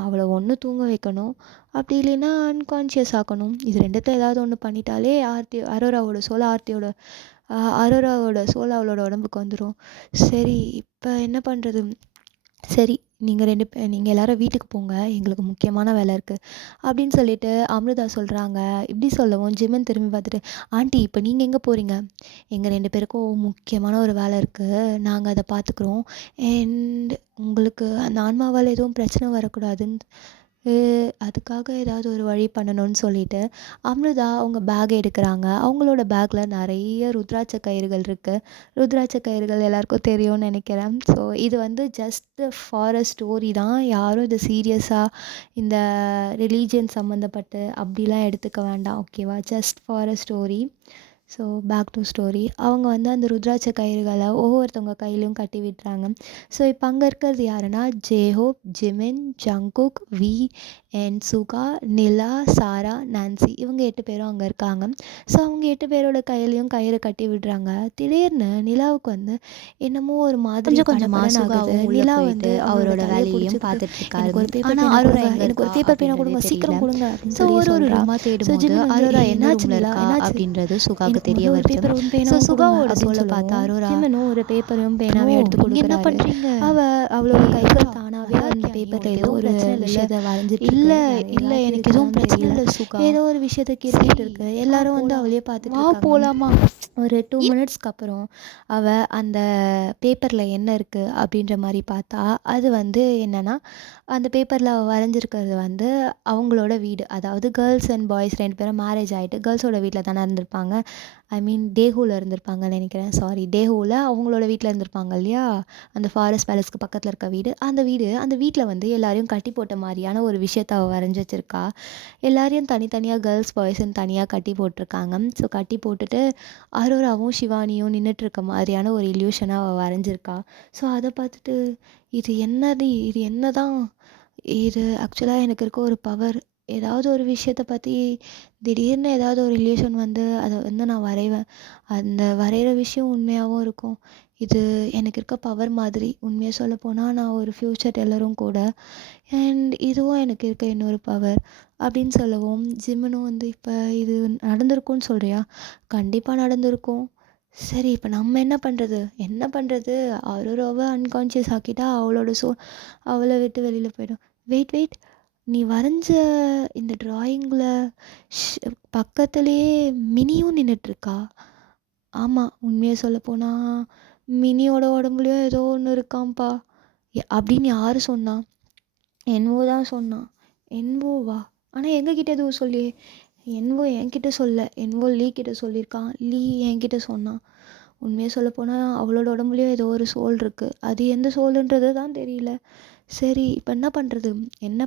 அவள ஒண்ணு தூங்க வைக்கணும். அப்படி இல்லைன்னா அன்கான்ஷியஸ் ஆக்கணும். இது 2த்துல ஏதாவது ஒண்ணு பண்ணிட்டாலே அரோராவோட சோல் அவளோட உடம்புக்கு வந்துரும். சரி, இப்ப என்ன பண்றது? சரி, நீங்க எல்லாரும் வீட்டுக்கு போங்க. எங்களுக்கு முக்கியமான வேலை இருக்கு. அப்படின்னு சொல்லிட்டு அமிர்தா சொல்றாங்க. இப்படி சொல்லவும் ஜிமின் திரும்பி பார்த்துட்டு, ஆண்டி இப்ப நீங்க எங்க போறீங்க? எங்க 2 பேருக்கும் முக்கியமான ஒரு வேலை இருக்கு. நாங்க அத பார்த்துக்குறோம். அண்ட் உங்களுக்கு அந்த ஆன்மாவால எதுவும் பிரச்சனை வரக்கூடாதுன்னு அதுக்காக ஏதாவது ஒரு வழி பண்ணணும்னு சொல்லிட்டு, அமிர்தா அவங்க பேக் எடுக்குறாங்க. அவங்களோட பேக்ல நெறைய ருத்ராட்ச கயிறுகள் இருக்கு. ருத்ராட்ச கயிறுகள் எல்லாருக்கும் தெரியும்னு நெனைக்கிறேன். ஸோ இது வந்து ஜஸ்ட் ஃபார் அ ஸ்டோரி தான். யாரும் இத சீரியஸா இந்த ரிலீஜியன் சம்மந்தப்பட்டு அப்படிலாம் எடுத்துக்க வேண்டாம். ஓகேவா? Just for a story. So back to story. அவங்க வந்து அந்த ருத்ராட்ச கயிறுகள ஒவ்வொருத்தவங்க கையிலயும் கட்டி விடுறாங்க. ஸோ இப்போ அங்க இருக்கிறது யாருன்னா, J Hope, Jimin, Jungkook, V and Suga, Nila, Sara, Nancy இவங்க 8 பேரும் அங்க இருக்காங்க. ஸோ அவங்க 8 பேரோட கையிலயும் கயிறு கட்டி விடுறாங்க. திடீர்னு நிலாவுக்கு வந்து என்னமோ ஒரு மாதிரி கொஞ்சம் கொஞ்சமா படபடன்னு ஆகுது. சுகாவும் உள்ள நிலா போயிட்டு வந்து அவளோட அவரோட தலைய வேலையையும் புடிச்சுக்கிட்டு, பார்த்துட்டு இருக்காரு. "எனக்கு ஒரு பேப்பர் ஆனா பேனா அரோரா குடுங்க. எங்க எனக்கு ஒரு இருக்கா பேப்பர் பேனா அப்படின்றதே குடுங்க. தெரியல. சீக்கிரம் குடுங்க" அப்படின்னு ஸோ சொல்லி ஒரு ஒரு சொல்றா. ரூமா ஸோ தேடும்போது ஜிமின் வந்து, அரோரா "ஏய் எந்த என்னாச்சு ரூம்ல நிலா? இருக்கா என்னாச்சு? அப்படின்றது சுகாவுக்கு எனக்கு தெரிய முதல்ல ஒரு வருது. பேப்பரும் ஸோ பேனாவும் குடுங்க" சுகாவோட அப்படின்னு சோலை பார்த்த சொல்லவும், அரோரா, ஜிமினும் ஒரு பேப்பரும் ப்ரோ பேனாவையும் எடுத்து இங்க என்ன குடுக்குறாரு. பண்றீங்க? அவளோட ஏய் கைகள் அரோரா, தானாவே நல்லா அந்த இருக்கியா நீ? பேப்பர்ல உனக்கு ஏதோ எதுவும் ஒரு பிரச்சனை இல்லைல்ல? விஷயத்த இல்ல வரைஞ்சிட்ருக்கு. நெறைய இல்ல வாட்டி எனக்கு எதுவும் இருக்குதான்னு பிரச்சனை தெரியல. இல்லை சுகா. ஏதோ ஒரு விஷயத்த சரி கிறுக்கிட்டு இருக்கு. வா எல்லாரும் வந்து போலாம். அவளையே வா பார்த்துட்ருக்காங்க. போலாமா? ஒரு 2 மினிட்ஸ்க்கு அப்புறம் அவ அந்த பேப்பர்ல என்ன இருக்கு அப்படின்ற மாரி பார்த்தா, அது வந்து என்னன்னா, அந்த பேப்பர்ல அவ வரைஞ்சிருக்கிறது வந்து அவங்களோட வீடு. அதாவது கேர்ள்ஸ் அண்ட் பாய்ஸ் 2 பேரும் மேரேஜ் ஆயிட்டு கேர்ள்ஸோட வீட்ல தானே இருந்திருப்பாங்க. ஐ மீன் டேஹூல இருந்திருப்பாங்கன்னு நெனைக்கிறேன். சாரி, டேஹூல அவங்களோட வீட்ல இருந்திருப்பாங்க இல்லையா? அந்த ஃபாரஸ்ட் பேலஸ்க்கு பக்கத்துல இருக்க வீடு. அந்த வீட்ல வந்து எல்லாரையும் கட்டி போட்ட மாரியான ஒரு விஷயத்த அவ வரைஞ்சு வச்சிருக்கா. எல்லாரையும் தனித்தனியா கேர்ள்ஸ், பாய்ஸ்ன்னு தனியா கட்டி போட்டுருக்காங்க. ஸோ கட்டி போட்டுட்டு அரோராவும், ஷிவானியும் நின்னுட்டுருக்க மாதிரியான ஒரு இல்யூஷன அவ வரைஞ்சிருக்கா. ஸோ அத பார்த்துட்டு, இது என்னது? இது என்னதான்? இது ஆக்சுவலா எனக்கு இருக்க ஒரு பவர். ஏதாவது ஒரு விஷயத்த பத்தி திடீர்னு ஏதாவது ஒரு இல்யூஷன் வந்து அத வந்து நான் வரைவேன். அந்த வரைகிற விஷயம் உண்மையாவும் இருக்கும். இது எனக்கு இருக்க பவர் மாதிரி. உண்மைய சொல்லப்போனா நான் ஒரு ஃப்யூச்சர் டெல்லரும் கூட. அண்ட் இதுவும் எனக்கு இருக்க இன்னொரு பவர். அப்படின்னு சொல்லவும், ஜிம்முனும் வந்து, "இப்ப இது நடந்திருக்கும்னு சொல்றியா?" "கண்டிப்பா நடந்திருக்கும்." "சரி, இப்ப நம்ம என்ன பண்றது? என்ன பண்றது? அருராவ அன்கான்ஷியஸ் ஆக்கிட்டா அவள விட்டு வெளியில போயிடும்." வெயிட். நீ வரைஞ்ச இந்த டிராயிங்ல ஷ் பக்கத்திலேயே மினியும் நின்னுட்டுருக்கா?" "ஆமா, உண்மைய சொல்லப்போனா மினியோட உடம்புலயும் ஏதோ ஒண்ணு இருக்காம்ப்பா." அப்படின்னு யாரு சொன்னா?" என்வோ தான் சொன்னான். என்வோவா? ஆனா எங்ககிட்ட எதுவும் சொல்லியே. என்வோ என்கிட்ட சொல்ல, என்வோ லீ கிட்ட சொல்லியிருக்கான். லீ என்கிட்ட சொன்னான். உண்மையை சொல்லப்போனால் அவளோட உடம்புலையும் ஏதோ ஒரு சோல் இருக்குது. அது எந்த சோலுன்றது தான் தெரியல. சரி இப்போ என்ன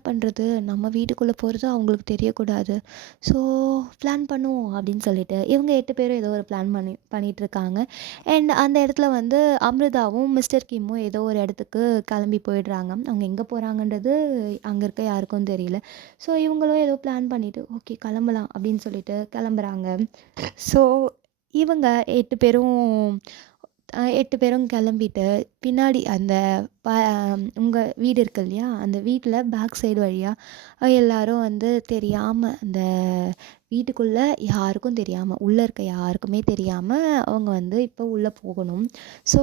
பண்ணுறது, நம்ம வீட்டுக்குள்ளே போகிறது அவங்களுக்கு தெரியக்கூடாது. ஸோ பிளான் பண்ணுவோம் அப்படின்னு சொல்லிட்டு இவங்க 8 பேரும் ஏதோ ஒரு பிளான் பண்ணிகிட்ருக்காங்க. அண்ட் அந்த இடத்துல வந்து அமிர்தாவும் மிஸ்டர் கிம்மும் ஏதோ ஒரு இடத்துக்கு கிளம்பி போயிடுறாங்க. அவங்க எங்கே போகிறாங்கன்றது அங்கே இருக்க யாருக்கும் தெரியல. ஸோ இவங்களும் ஏதோ பிளான் பண்ணிவிட்டு ஓகே கிளம்பலாம் அப்படின்னு சொல்லிட்டு கிளம்புறாங்க. ஸோ இவங்க 8 பேரும் 8 பேரும் கிளம்பிட்டு பின்னாடி அந்த ப உங்கள் வீடு இருக்கு இல்லையா, அந்த வீட்டில் பேக் சைடு வழியாக எல்லாரும் வந்து தெரியாமல் அந்த வீட்டுக்குள்ளே யாருக்கும் தெரியாமல், உள்ளே இருக்க யாருக்குமே தெரியாமல் அவங்க வந்து இப்போ உள்ளே போகணும். ஸோ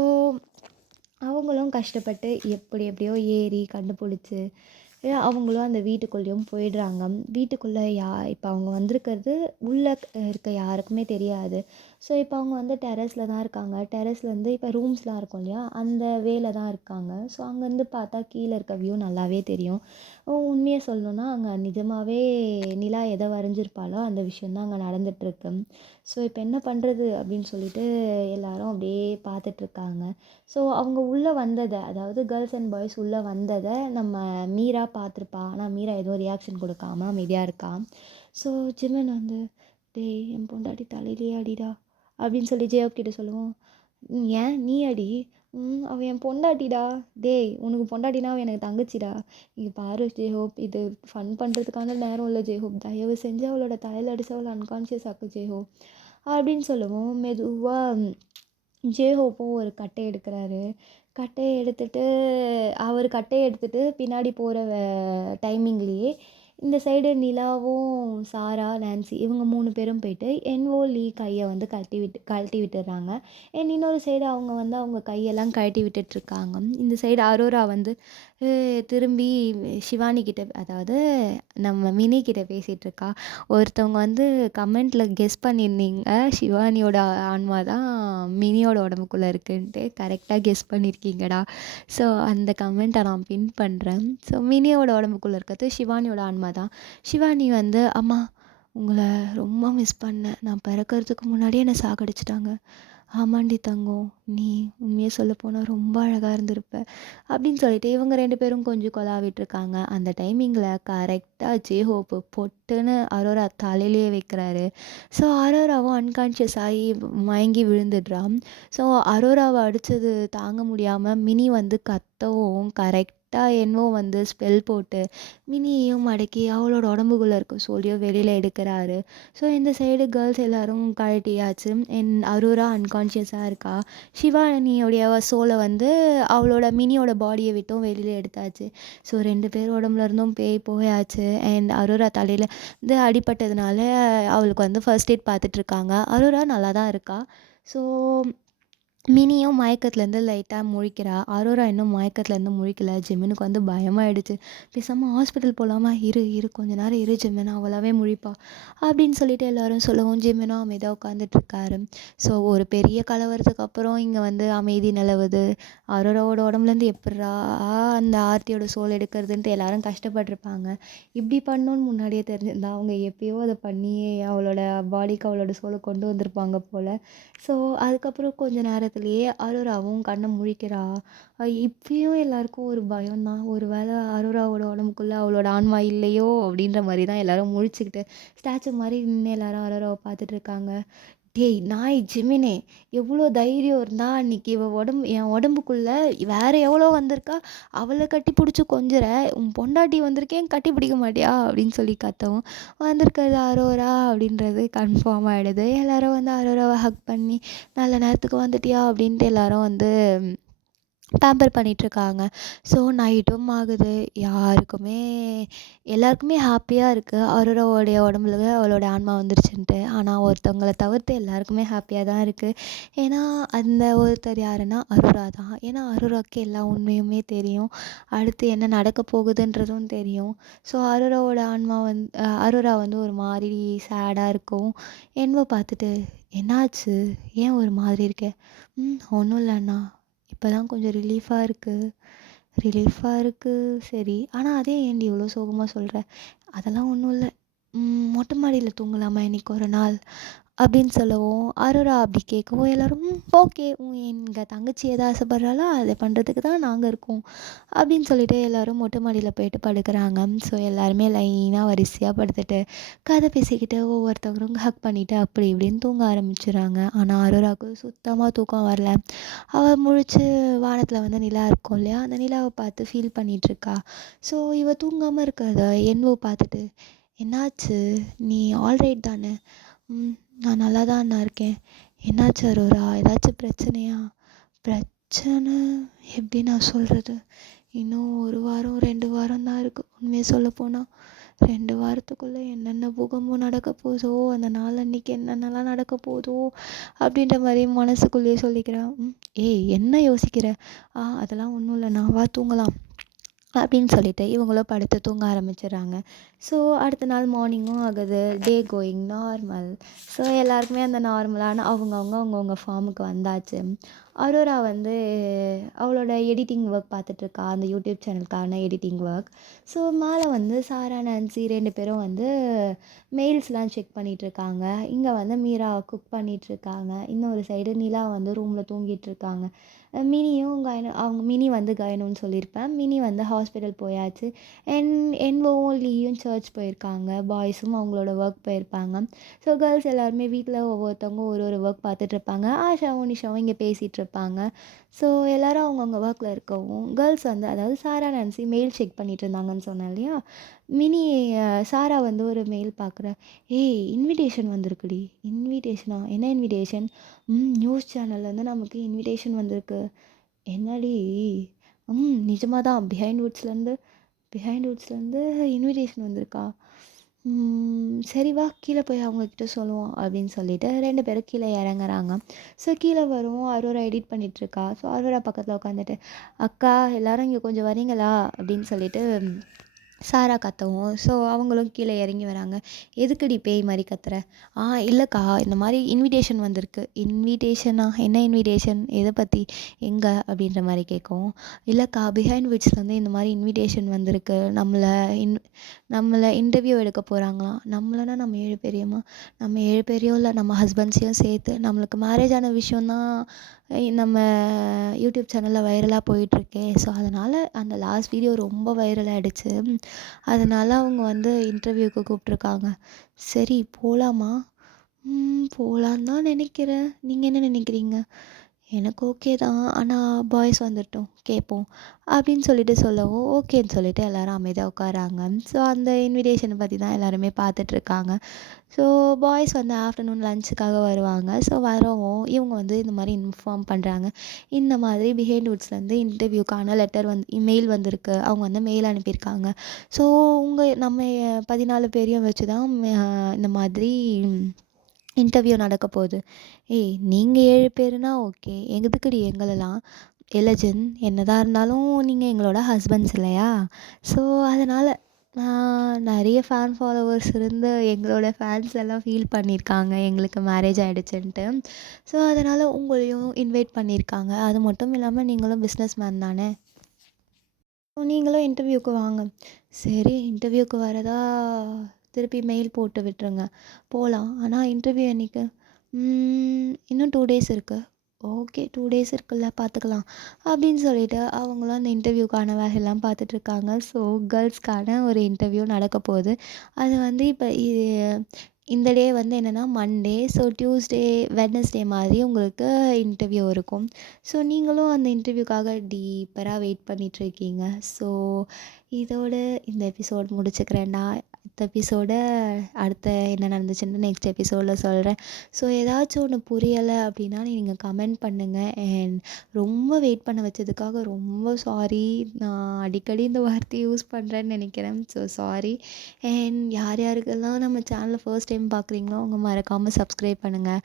அவங்களும் கஷ்டப்பட்டு எப்படியோ ஏறி கண்டுபிடிச்சி அவங்களும் அந்த வீட்டுக்குள்ளேயும் போயிடுறாங்க. வீட்டுக்குள்ளே இப்போ அவங்க வந்திருக்கிறது உள்ளே இருக்க யாருக்குமே தெரியாது. ஸோ இப்போ அவங்க வந்து டெரஸில் தான் இருக்காங்க. டெரஸ்லேருந்து இப்போ ரூம்ஸ்லாம் இருக்கும் இல்லையா, அந்த வேல தான் இருக்காங்க. ஸோ அங்கேருந்து பார்த்தா கீழே இருக்க வியூ நல்லாவே தெரியும். உண்மையை சொல்லணுன்னா அங்கே நிஜமாகவே நிலா எதை வரைஞ்சிருப்பாளோ அந்த விஷயந்தான் அங்கே நடந்துகிட்ருக்கு. ஸோ இப்போ என்ன பண்ணுறது அப்படின்னு சொல்லிட்டு எல்லாரும் அப்படியே பார்த்துட்ருக்காங்க. ஸோ அவங்க உள்ளே வந்ததை, அதாவது கேர்ள்ஸ் அண்ட் பாய்ஸ் உள்ளே வந்ததை நம்ம மீரா பார்த்துருப்பா. ஆனால் மீரா எதுவும் ரியாக்ஷன் கொடுக்காம அமைதியாக இருக்கா. ஸோ ஜிமின் வந்து டேய் என் பொண்டாட்டி தலையிலேயே அடிடா அப்படின்னு சொல்லி ஜேயோப் கிட்ட சொல்லுவோம். ஏன் நீ அடி, அவள் என் பொண்டாட்டிடா. டேய் உனக்கு பொண்டாட்டினா அவள் எனக்கு தங்கச்சிடா. இங்கே பாரு ஜேஹோப், இது ஃபன் பண்ணுறதுக்கான நேரம் இல்லை ஜேஹோப், தயவு செஞ்சு அவளோட தலையில் அடிச்சு அவளை அன்கான்ஷியஸ் ஆக்கு ஜேஹோப் அப்படின்னு சொல்லுவோம். மெதுவாக ஜேஹோப்பும் ஒரு கட்டை எடுக்கிறாரு. அவர் கட்டையை எடுத்துகிட்டு பின்னாடி போகிற டைமிங்லேயே இந்த சைடு நிலாவும் சாரா நான்சி இவங்க 3 பேரும் போயிட்டு என்ஓ லீ கையை வந்து கழட்டி விட்டுடுறாங்க. இன்னொரு சைடு அவங்க வந்து அவங்க கையெல்லாம் கழட்டி விட்டுட்ருக்காங்க. இந்த சைடு அரோரா வந்து திரும்பி ஷிவானி கிட்ட, அதாவது நம்ம மினி கிட்ட பேசிகிட்ருக்கா. ஒருத்தவங்க வந்து கமெண்ட்டில் கெஸ் பண்ணியிருந்தீங்க ஷிவானியோட ஆன்மா தான் மினியோட உடம்புக்குள்ளே இருக்குன்ட்டு. கரெக்டாக கெஸ் பண்ணியிருக்கீங்கடா. ஸோ அந்த கமெண்ட்டை நான் பின் பண்ணுறேன். ஸோ மினியோட உடம்புக்குள்ளே இருக்கிறது ஷிவானியோட ஆன்மா தான். ஷிவானி வந்து அம்மா உங்களை ரொம்ப மிஸ் பண்ணேன், நான் பிறக்கிறதுக்கு முன்னாடியே என்னை சாகடிச்சிட்டாங்க. ஆமாண்டி தங்கம், நீ உண்மையை சொல்லப்போனால் ரொம்ப அழகாக இருந்திருப்ப அப்படின்னு சொல்லிட்டு இவங்க 2 பேரும் கொஞ்சம் கொலாவிட்டுருக்காங்க. அந்த டைமிங்கில் கரெக்டாக ஜேஹோப்பு பொட்டுன்னு அரோரா தலையிலேயே வைக்கிறாரு. ஸோ அரோராவும் அன்கான்ஷியஸ் ஆகி மயங்கி விழுந்துடுறான். ஸோ அரோராவை அடித்தது தாங்க முடியாமல் மினி வந்து கத்தவும் கரெக்டாக என்னவோ வந்து ஸ்பெல் போட்டு மினியையும் மடக்கி அவளோட உடம்புக்குள்ளே இருக்க சோலியோ வெளியில் எடுக்கிறாரு. ஸோ இந்த சைடு கேர்ள்ஸ் எல்லோரும் கழட்டியாச்சு. அரோரா அன்கான்ஷியஸாக இருக்கா. ஷிவானியோடைய சோலை வந்து அவளோட மினியோட பாடியை விட்டும் வெளியில் எடுத்தாச்சு. ஸோ 2 பேர் உடம்புல இருந்தும் பேய் போயாச்சு. அண்ட் அரோரா தலையில் வந்து அடிபட்டதுனால அவளுக்கு வந்து ஃபர்ஸ்ட் எய்ட் பார்த்துட்ருக்காங்க. அரோரா நல்லா தான் இருக்கா. ஸோ மினியும் மயக்கத்துலேருந்து லைட்டாக முழிக்கிறா. அரோரா இன்னும் மயக்கத்துலேருந்து முழிக்கல. ஜிமினுக்கு வந்து பயமாயிடுச்சு. பேசாமல் ஹாஸ்பிட்டல் போகலாமா, இரு கொஞ்ச நேரம் இரு ஜிமின், அவளாவே முழிப்பா அப்படின்னு சொல்லிட்டு எல்லாரும் சொல்லவும் ஜிமினும் அமைதியாக உட்காந்துட்ருக்காரு. ஸோ ஒரு பெரிய கலவரத்துக்கு அப்புறம் இங்கே வந்து அமைதி நிலவுது. அரோராவோட உடம்புலேருந்து எப்பட்றா அந்த ஆர்த்தியோட சோல் எடுக்கிறதுன்ட்டு எல்லாரும் கஷ்டப்பட்டிருப்பாங்க. இப்படி பண்ணணுன்னு முன்னாடியே தெரிஞ்சிருந்தா அவங்க எப்பயோ அதை பண்ணி அவளோட பாடிக்கு அவளோட சோலை கொண்டு வந்திருப்பாங்க போல். ஸோ அதுக்கப்புறம் கொஞ்ச நேரத்துலேயே அரோராவும் கண்ணை முழிக்கிறா. இப்பயும் எல்லாருக்கும் ஒரு பயம்தான், ஒரு வேளை அரோராவோட உடம்புக்குள்ளே அவளோட ஆன்மா இல்லையோ அப்படின்ற மாதிரி தான் எல்லோரும் முழிச்சுக்கிட்டு ஸ்டாச்சு மாதிரி நின்று எல்லாரும் அரோராவை பார்த்துட்ருக்காங்க. டேய் நாய் ஜிமினே, எவ்வளோ தைரியம் இருந்தால் அன்றைக்கி என் உடம்புக்குள்ளே வேறு எவ்வளோ வந்திருக்கா, அவளை கட்டி பிடிச்சி கொஞ்சிற, உன் பொண்டாட்டி வந்திருக்கேன் கட்டி பிடிக்க மாட்டியா அப்படின்னு சொல்லி கத்தவும் வந்திருக்கிறது அரோரா அப்படின்றது கன்ஃபார்ம் ஆகிடுது. எல்லோரும் வந்து அரோராவை ஹக் பண்ணி நல்ல நேரத்துக்கு வந்துட்டியா அப்படின்ட்டு எல்லோரும் வந்து பேம்பர் பண்ணிகிட்ருக்காங்க. ஸோ நைட்டும் ஆகுது. எல்லாருக்குமே ஹாப்பியாக இருக்குது அரோராவோடைய உடம்புல அவளோட ஆன்மா வந்துருச்சுன்ட்டு. ஆனால் ஒருத்தவங்களை தவிர்த்து எல்லாருக்குமே ஹாப்பியாக தான் இருக்குது. ஏன்னா அந்த ஒருத்தர் யாருன்னா அரோரா தான். ஏன்னா அரோராவுக்கு எல்லா உண்மையுமே தெரியும், அடுத்து என்ன நடக்க போகுதுன்றதும் தெரியும். ஸோ அரோரா வந்து ஒரு மாதிரி சேடாக இருக்கும். என்னவோ பார்த்துட்டு என்னாச்சு, ஏன் ஒரு மாதிரி இருக்க, ஒன்றும் இல்லைண்ணா, இப்போ தான் கொஞ்சம் ரிலீஃபாக இருக்குது. சரி, ஆனால் அதே ஏன்டி இவ்வளோ சோகமாக சொல்கிற, அதெல்லாம் ஒன்றும் இல்லை, மொட்டை மாடியில் தூங்கலாமா இன்னைக்கு ஒரு நாள் அப்படின்னு சொல்லவும், அரோரா அப்படி கேட்கவும் எல்லாரும் ஓகே எங்கள் தங்கச்சி எது ஆசைப்படுறாளோ அதை பண்ணுறதுக்கு தான் நாங்கள் இருக்கோம் அப்படின்னு சொல்லிட்டு எல்லோரும் மொட்டை மாடியில் போயிட்டு படுக்கிறாங்க. ஸோ எல்லாருமே லைனாக வரிசையாக படுத்துட்டு கதை பேசிக்கிட்டு ஒவ்வொருத்தவங்களும் ஹக் பண்ணிவிட்டு அப்படி இப்படின்னு தூங்க ஆரம்பிச்சிடுறாங்க. ஆனால் அரோராவுக்கு சுத்தமாக தூக்கம் வரல. அவள் முழிச்சு வானத்தில் வந்து நிலா இருக்கும் இல்லையா, அந்த நிலாவை பார்த்து ஃபீல் பண்ணிகிட்ருக்கா. ஸோ இவள் தூங்காமல் இருக்கிறத என்னவோ பார்த்துட்டு, என்னாச்சு, நீ ஆல்ரைட் தானே? நான் நல்லா தான் இருக்கேன். என்னாச்சு அரோரா, ஏதாச்சும் பிரச்சனையா? பிரச்சனை எப்படி நான் சொல்கிறது? இன்னும் 1 வாரம் 2 வாரம் தான் இருக்குது. உண்மையை சொல்லப்போனால் 2 வாரத்துக்குள்ளே என்னென்ன பூகம்பம் நடக்க போதோ, அந்த நாள் அன்றைக்கி என்னென்னலாம் நடக்க போதோ அப்படின்ற மாதிரி மனசுக்குள்ளேயே சொல்லிக்கிறேன். ஏய் என்ன யோசிக்கிற? அதெல்லாம் ஒன்றும் இல்லை, நான் வா தூங்கலாம் அப்படின்னு சொல்லிட்டு இவங்களும் படுத்து தூங்க ஆரம்பிச்சிடுறாங்க. ஸோ அடுத்த நாள் மார்னிங்கும் ஆகுது. டே கோயிங் நார்மல். ஸோ எல்லாருக்குமே அந்த நார்மலான அவங்கவுங்க ஃபார்முக்கு வந்தாச்சு. அரோரா வந்து அவளோட எடிட்டிங் ஒர்க் பார்த்துட்ருக்கா, அந்த யூடியூப் சேனலுக்கான எடிட்டிங் ஒர்க். ஸோ மேலே வந்து சாரா நான்சி 2 பேரும் வந்து மெயில்ஸ்லாம் செக் பண்ணிகிட்ருக்காங்க. இங்கே வந்து மீரா குக் பண்ணிகிட்ருக்காங்க. இன்னொரு சைடு நிலா வந்து ரூமில் தூங்கிட்டுருக்காங்க. மினியும் அவங்க மினி வந்து கயனுன்னு சொல்லியிருப்பேன். மினி வந்து ஹாஸ்பிட்டல் போயாச்சு. என்வோவும் லீயும் சர்ச் போயிருக்காங்க. பாய்ஸும் அவங்களோட ஒர்க் போயிருப்பாங்க. ஸோ கேர்ள்ஸ் எல்லாருமே வீட்டில் ஒவ்வொருத்தவங்க ஒரு ஒர்க் பார்த்துட்ருப்பாங்க. ஆஷாவும் நிஷாவும் இங்கே பேசிகிட்ருப்பாங்க. ஸோ எல்லோரும் அவங்கவுங்க ஒர்க்கில் இருக்கவும் கேர்ள்ஸ் வந்து, அதாவது சாரா நான்சி மெயில் செக் பண்ணிகிட்டு இருந்தாங்கன்னு சொன்னேன் இல்லையா, மினி சாரா வந்து ஒரு மெயில் பார்க்குற. ஏய் இன்விடேஷன் வந்திருக்குடி. இன்விடேஷனா? என்ன இன்விடேஷன்? நியூஸ் சேனல்லேருந்து நமக்கு இன்விடேஷன் வந்திருக்கு. என்னடி? நிஜமாக தான் பிஹைண்ட் வுட்ஸ்லேருந்து இன்விடேஷன் வந்திருக்கா? சரி வா கீழே போய் அவங்கக்கிட்ட சொல்லுவோம் அப்படின்னு சொல்லிட்டு 2 பேரும் கீழே இறங்குறாங்க. ஸோ கீழே வருவோம், அரோரா எடிட் பண்ணிகிட்ருக்கா. ஸோ அரோரா பக்கத்தில் உட்காந்துட்டு, அக்கா எல்லோரும் இங்கே கொஞ்சம் வரீங்களா அப்படின்னு சொல்லிட்டு சாரா கத்தவும், ஸோ அவங்களும் கீழே இறங்கி வராங்க. எதுக்குடி பேய் மாதிரி கத்துற? இல்லைக்கா இந்த மாதிரி இன்விடேஷன் வந்திருக்கு. இன்விடேஷனா? என்ன இன்விடேஷன், எதை பற்றி, எங்கே அப்படின்ற மாதிரி கேட்கவும், இல்லைக்கா பிஹைண்ட் விட்ஸ்லேருந்து இந்த மாதிரி இன்விடேஷன் வந்திருக்கு. நம்மளை இன்டர்வியூ எடுக்க போகிறாங்களாம். நம்மளனா நம்ம 7 பேரையுமா? நம்ம 7 பேரையும் இல்லை, நம்ம ஹஸ்பண்ட்ஸையும் சேர்த்து. நம்மளுக்கு மேரேஜ் ஆன விஷயந்தான் நம்ம யூடியூப் சேனலில் வைரலாக போயிட்டுருக்கே. ஸோ அதனால் அந்த லாஸ்ட் வீடியோ ரொம்ப வைரல் ஆகிடுச்சு. அதனால் அவங்க வந்து இன்டர்வியூக்கு கூப்பிட்ருக்காங்க. சரி போகலாமா? போகலான்னு தான் நினைக்கிறேன். நீங்கள் என்ன நினைக்கிறீங்க? எனக்கு ஓகே தான், ஆனால் பாய்ஸ் வந்துட்டோம் கேட்போம் அப்படின்னு சொல்லிட்டு சொல்லவும், ஓகேன்னு சொல்லிட்டு எல்லோரும் அமைதியாக உட்காராங்க. ஸோ அந்த இன்விடேஷனை பற்றி தான் எல்லாருமே பார்த்துட்ருக்காங்க. ஸோ பாய்ஸ் வந்து ஆஃப்டர்நூன் லஞ்சுக்காக வருவாங்க. ஸோ வரவும் இவங்க வந்து இந்த மாதிரி இன்ஃபார்ம் பண்ணுறாங்க. இந்த மாதிரி பிஹைண்ட் வுட்ஸ்லேருந்து இன்டர்வியூக்கான லெட்டர் மெயில் வந்திருக்கு. அவங்க வந்து மெயில் அனுப்பியிருக்காங்க. ஸோ நம்ம 14 பேரையும் வச்சு தான் இந்த மாதிரி இன்டர்வியூ நடக்க போகுது. ஏய் நீங்கள் 7 பேருனா ஓகே, எதுக்குடி எங்களெல்லாம்? எலஜன் என்னதான் இருந்தாலும் நீங்கள் எங்களோட ஹஸ்பண்ட்ஸ் இல்லையா? ஸோ அதனால் நிறைய ஃபேன் ஃபாலோவர்ஸ் இருந்து எங்களோட ஃபேன்ஸ் எல்லாம் ஃபீல் பண்ணியிருக்காங்க எங்களுக்கு மேரேஜ் ஆகிடுச்சுன்ட்டு. ஸோ அதனால் உங்களையும் இன்வைட் பண்ணியிருக்காங்க. அது மட்டும் இல்லாமல் நீங்களும் பிஸ்னஸ் மேன் தானே, நீங்களும் இன்டர்வியூக்கு வாங்க. சரி இன்டர்வியூக்கு வரதா திருப்பி மெயில் போட்டு விட்டுருங்க, போகலாம். ஆனால் இன்டர்வியூ என்றைக்கு? இன்னும் 2 டேஸ் இருக்குது. ஓகே 2 டேஸ் இருக்குல்ல பார்த்துக்கலாம் அப்படின்னு சொல்லிட்டு அவங்களும் அந்த இன்டர்வியூக்கான வேலையெல்லாம் பார்த்துட்ருக்காங்க. ஸோ கேர்ள்ஸ்க்கான ஒரு இன்டர்வியூ நடக்க போகுது. அது வந்து இப்போ இந்த டே வந்து என்னென்னா மண்டே. ஸோ டியூஸ்டே வெட்னஸ்டே மாதிரி உங்களுக்கு இன்டர்வியூ இருக்கும். ஸோ நீங்களும் அந்த இன்டர்வியூக்காக டீப்பராக வெயிட் பண்ணிகிட்ருக்கீங்க. ஸோ இதோட இந்த எபிசோட் முடிச்சுக்கிறேன்டா. அடுத்த எபிசோட அடுத்த என்ன நடந்துச்சுன்னு நெக்ஸ்ட் எபிசோடில் சொல்கிறேன். ஸோ ஏதாச்சும் ஒன்று புரியலை அப்படின்னா நீங்கள் கமெண்ட் பண்ணுங்கள். அண்ட் ரொம்ப வெயிட் பண்ண வச்சதுக்காக ரொம்ப சாரி. நான் அடிக்கடி இந்த வார்த்தையை யூஸ் பண்ணுறேன்னு நினைக்கிறேன். So sorry. அண்ட் யார் யாருக்கெல்லாம் நம்ம சேனலை ஃபர்ஸ்ட் டைம் பார்க்குறீங்களோ அவங்க மறக்காமல் சப்ஸ்கிரைப் பண்ணுங்கள்.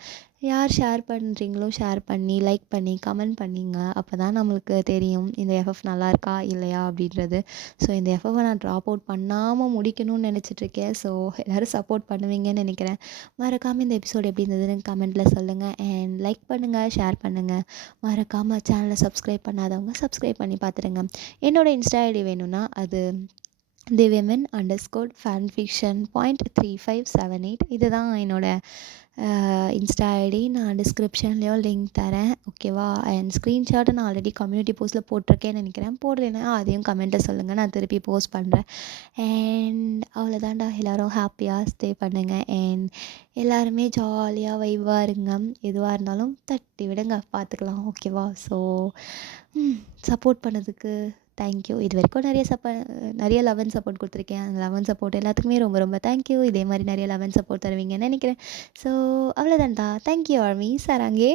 யார் ஷேர் பண்ணுறீங்களோ ஷேர் பண்ணி லைக் பண்ணி கமெண்ட் பண்ணிங்க. அப்போ தான் நம்மளுக்கு தெரியும் இந்த எஃப்எஃப் நல்லா இருக்கா இல்லையா அப்படின்றது. ஸோ இந்த எஃப்எஃப்பை நான் ட்ராப் அவுட் பண்ணாமல் முடிக்கணும்னு நினச்சிட்ருக்கேன். ஸோ எல்லோரும் சப்போர்ட் பண்ணுவீங்கன்னு நினைக்கிறேன். மறக்காமல் இந்த எபிசோட் எப்படி இருந்ததுன்னு கமெண்ட்டில் சொல்லுங்கள். அண்ட் லைக் பண்ணுங்கள், ஷேர் பண்ணுங்கள். மறக்காமல் சேனலை சப்ஸ்கிரைப் பண்ணாதவங்க சப்ஸ்கிரைப் பண்ணி பார்த்துடுங்க. என்னோடய இன்ஸ்டா ஐடி வேணும்னா அது thewomen_fanfiction.3578 இதுதான் என்னோட இன்ஸ்டா ஐடி. நான் டிஸ்கிரிப்ஷன்லேயும் லிங்க் தரேன், ஓகேவா? அண்ட் ஸ்க்ரீன்ஷாட்டை நான் ஆல்ரெடி கம்யூனிட்டி போஸ்ட்டில் போட்டிருக்கேன்னு நினைக்கிறேன். போடலைன்னா அதையும் கமெண்ட்டில் சொல்லுங்கள், நான் திருப்பி போஸ்ட் பண்ணுறேன். அண்ட் அவ்வளோதான்டா, எல்லோரும் ஹாப்பியாக ஸ்டே பண்ணுங்கள். அண்ட் எல்லாருமே ஜாலியாக வைவாக இருங்க. எதுவாக இருந்தாலும் தட்டி விடுங்க, பார்த்துக்கலாம், ஓகேவா? ஸோ சப்போர்ட் பண்ணதுக்கு தேங்க்யூ. இது வரைக்கும் நிறைய லவ் அண்ட் சப்போர்ட் கொடுத்துருக்கேன். அந்த லவ் அண்ட் சப்போர்ட் எல்லாத்துக்குமே ரொம்ப ரொம்ப தேங்க்யூ. இதே மாதிரி நிறைய லவ் அண்ட் சப்போர்ட் தருவீங்கன்னு நினைக்கிறேன். ஸோ அவ்வளோதான்டா, தேங்க்யூ ஆர்மி. சராங்கே.